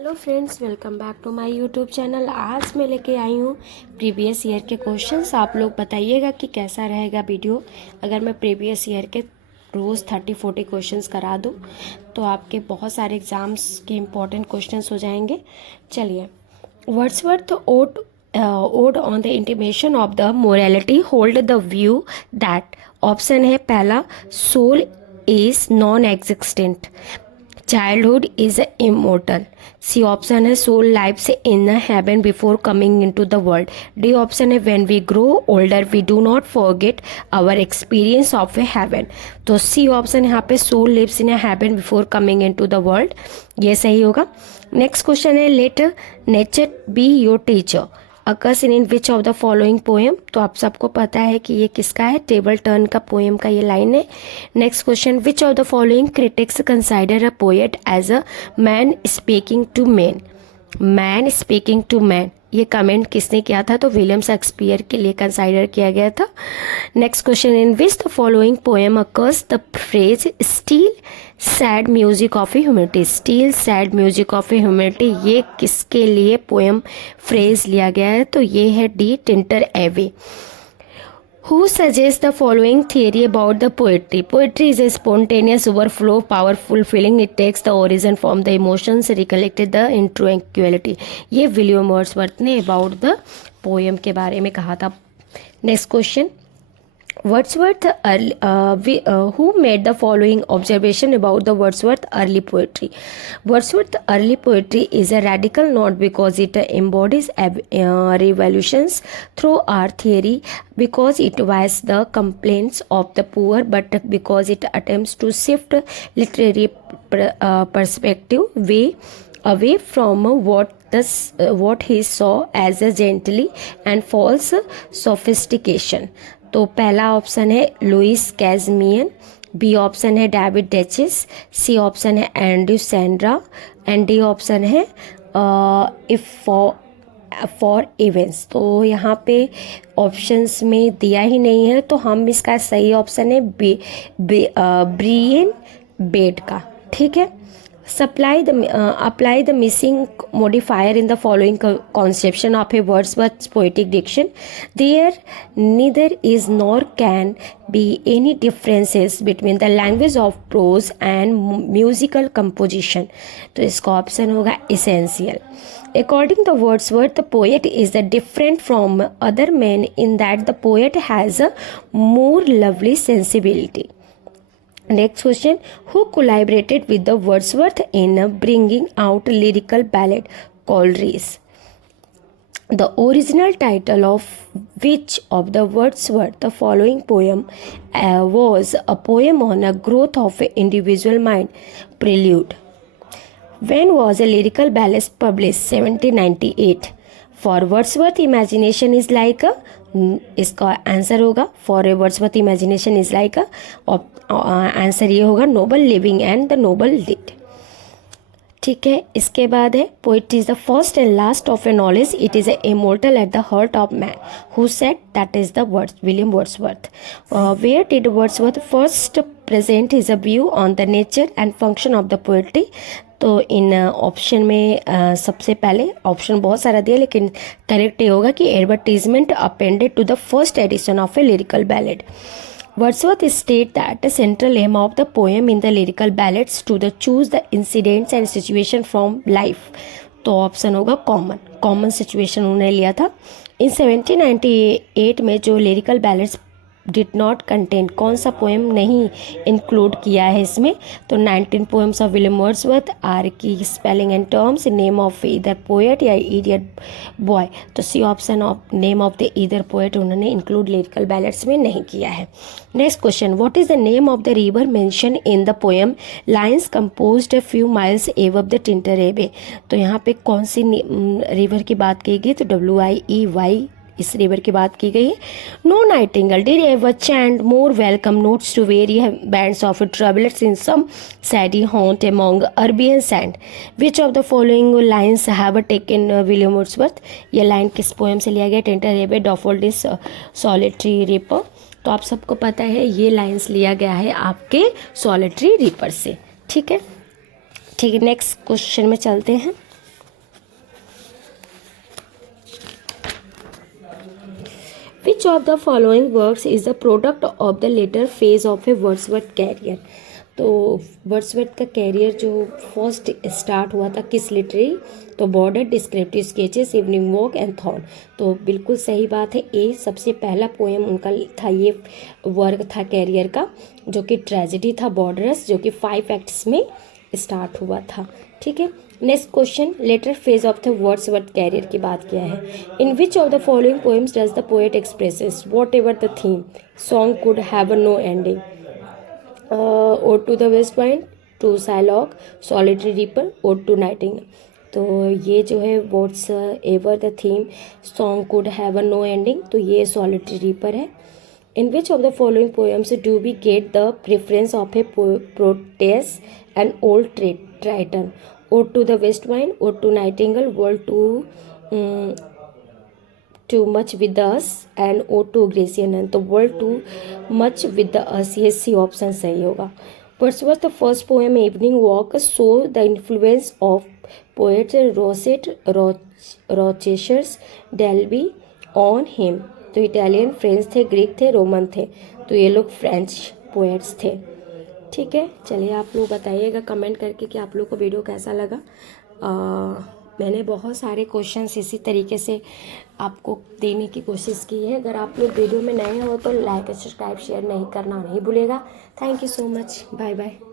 Hello friends, welcome back to my YouTube channel. आज मैं लेके आई हूँ प्रीवियस ईयर के क्वेश्चंस। आप लोग बताइएगा कि कैसा रहेगा वीडियो। अगर मैं प्रीवियस ईयर के रोज़ 30-40 क्वेश्चंस करा दूँ तो आपके बहुत सारे एग्जाम्स के इम्पोर्टेंट क्वेश्चंस हो जाएंगे। चलिए, Wordsworth ode on the intimation of the morality hold the view that. Option है पहला, soul is non existent, childhood is immortal. C option है soul lives in heaven before coming into the world. D option है when we grow older we do not forget our experience of a heaven. तो C option यहाँ पे soul lives in a heaven before coming into the world, ये सही होगा। Next question है let nature be your teacher occurs in which of the following poem. तो आप सबको पता है कि ये किसका है, टेबल टर्न का पोएम का ये लाइन है। Next question, which of the following critics consider a poet as a man speaking to man. Man speaking to man, ये कमेंट किसने किया था? तो विलियम शेक्सपियर के लिए कंसाइडर किया गया था। Next question, in which the following poem occurs the phrase steel sad music of humanity. Steel sad music of humanity, ये किसके लिए पोएम फ्रेज लिया गया है? तो ये है D Tkinter एवे। Who suggests the following theory about the poetry? Poetry is a spontaneous overflow, powerful feeling. It takes the origin from the emotions recollected the in tranquility. ये विलियम वर्ड्सवर्थ ने about the poem के बारे में कहा था। Next question, Wordsworth who made the following observation about the Wordsworth early poetry. Wordsworth early poetry is a radical not because it embodies revolutions through art theory, because it was the complaints of the poor, but because it attempts to shift literary perspective away from what he saw as a gently and false sophistication. तो पहला option है Louis कैज़मियन, B option है David डेचिस, सी option है Andrew Sandra and D option है if for events. तो यहाँ पे options में दिया ही नहीं है, तो हम इसका सही ऑप्शन है ब्रियन बेड का। ठीक है, apply the missing modifier in the following conception of a Wordsworth's poetic diction. There neither is nor can be any differences between the language of prose and musical composition. तो इसका option होगा essential. According to Wordsworth, the poet is different from other men in that the poet has a more lovely sensibility. Next question, who collaborated with the Wordsworth in bringing out lyrical ballad called Rees? The original title of which of the Wordsworth the following poem was a poem on a growth of an individual mind, Prelude. When was a lyrical ballad published? 1798. For Wordsworth imagination is like a, इसका answer होगा for a Wordsworth imagination is like answer ये होगा noble living and the noble deed. ठीक है, इसके बाद है poetry is the first and last of a knowledge, it is a immortal at the heart of man, who said that is the words William Wordsworth. Where did Wordsworth first present his a view on the nature and function of the poetry. तो इन option में सबसे पहले option बहुत सारा दिया, लेकिन correct ये होगा कि advertisement appended to the first edition of a lyrical ballad. Wordsworth state that the central aim of the poem in the lyrical ballads to the choose the incidents and situation from life. तो option होगा common situation उन्होंने लिया था। इन 1798 में जो lyrical ballads did not contain, कौन सा poem नहीं इंक्लूड किया है इसमें? तो 19 poems of William Wordsworth are की spelling and terms, name of either poet या इडियट बॉय। तो C option of name of the either poet उन्होंने इंक्लूड लिरिकल बैलेड्स में नहीं किया है। Next question, what is the name of the river mention in the poem lines composed a few miles above the Tintern abbey. तो यहाँ पे कौन सी river की बात की गई? तो WIEY इस रिवर की बात की गई है। No nightingale did ever chant more welcome notes to weary bands of travellers in some shady haunt among Arabian sand. Which of the following lines have taken William Wordsworth. ये line किस poem से लिया गया? Tkinter एबे daffodils solitary ripper. तो आप सबको पता है ये लाइन्स लिया गया है आपके सॉलिटरी रिपर से। ठीक है, नेक्स्ट क्वेश्चन में चलते हैं। Which of the following works is the product of the latter phase of a Wordsworth career. तो वर्ड्सवर्थ का कैरियर जो फर्स्ट स्टार्ट हुआ था किस लिटरेरी, तो border, descriptive sketches, evening walk and thorn. तो बिल्कुल सही बात है, ए सबसे पहला पोएम उनका था, ये वर्क था कैरियर का, जो कि ट्रेजेडी था बॉर्डरस, जो कि 5 एक्ट्स में स्टार्ट हुआ था। ठीक है, next question, later phase of the Wordsworth career की बात किया है। In which of the following poems does the poet expresses whatever the theme song could have no ending. Ode to the west wind, to साइलॉग, solitary reaper, ode to nightingale. तो ये जो है what's ever the theme song could have a no ending, तो ये solitary reaper है। In which of the following poems do we get the preference of a Proteus and old Triton. Ode to the west wind, ode to nightingale, world too much with us and ode to Grecian. तो world too much with us, ये C option सही होगा। Wordsworth the first poem evening walk show the influence of poets रोसेट, रोचेशर्स, डेल्बी on him. तो Italian, French थे, Greek थे, रोमन थे, तो ये लोग फ्रेंच पोएट्स थे। ठीक है, चलिए आप लोग बताइएगा कमेंट करके कि आप लोग को वीडियो कैसा लगा। मैंने बहुत सारे क्वेश्चंस इसी तरीके से आपको देने की कोशिश की है। अगर आप लोग वीडियो में नए हो तो लाइक, सब्सक्राइब, शेयर नहीं करना नहीं भूलेगा। Thank you so much, bye bye.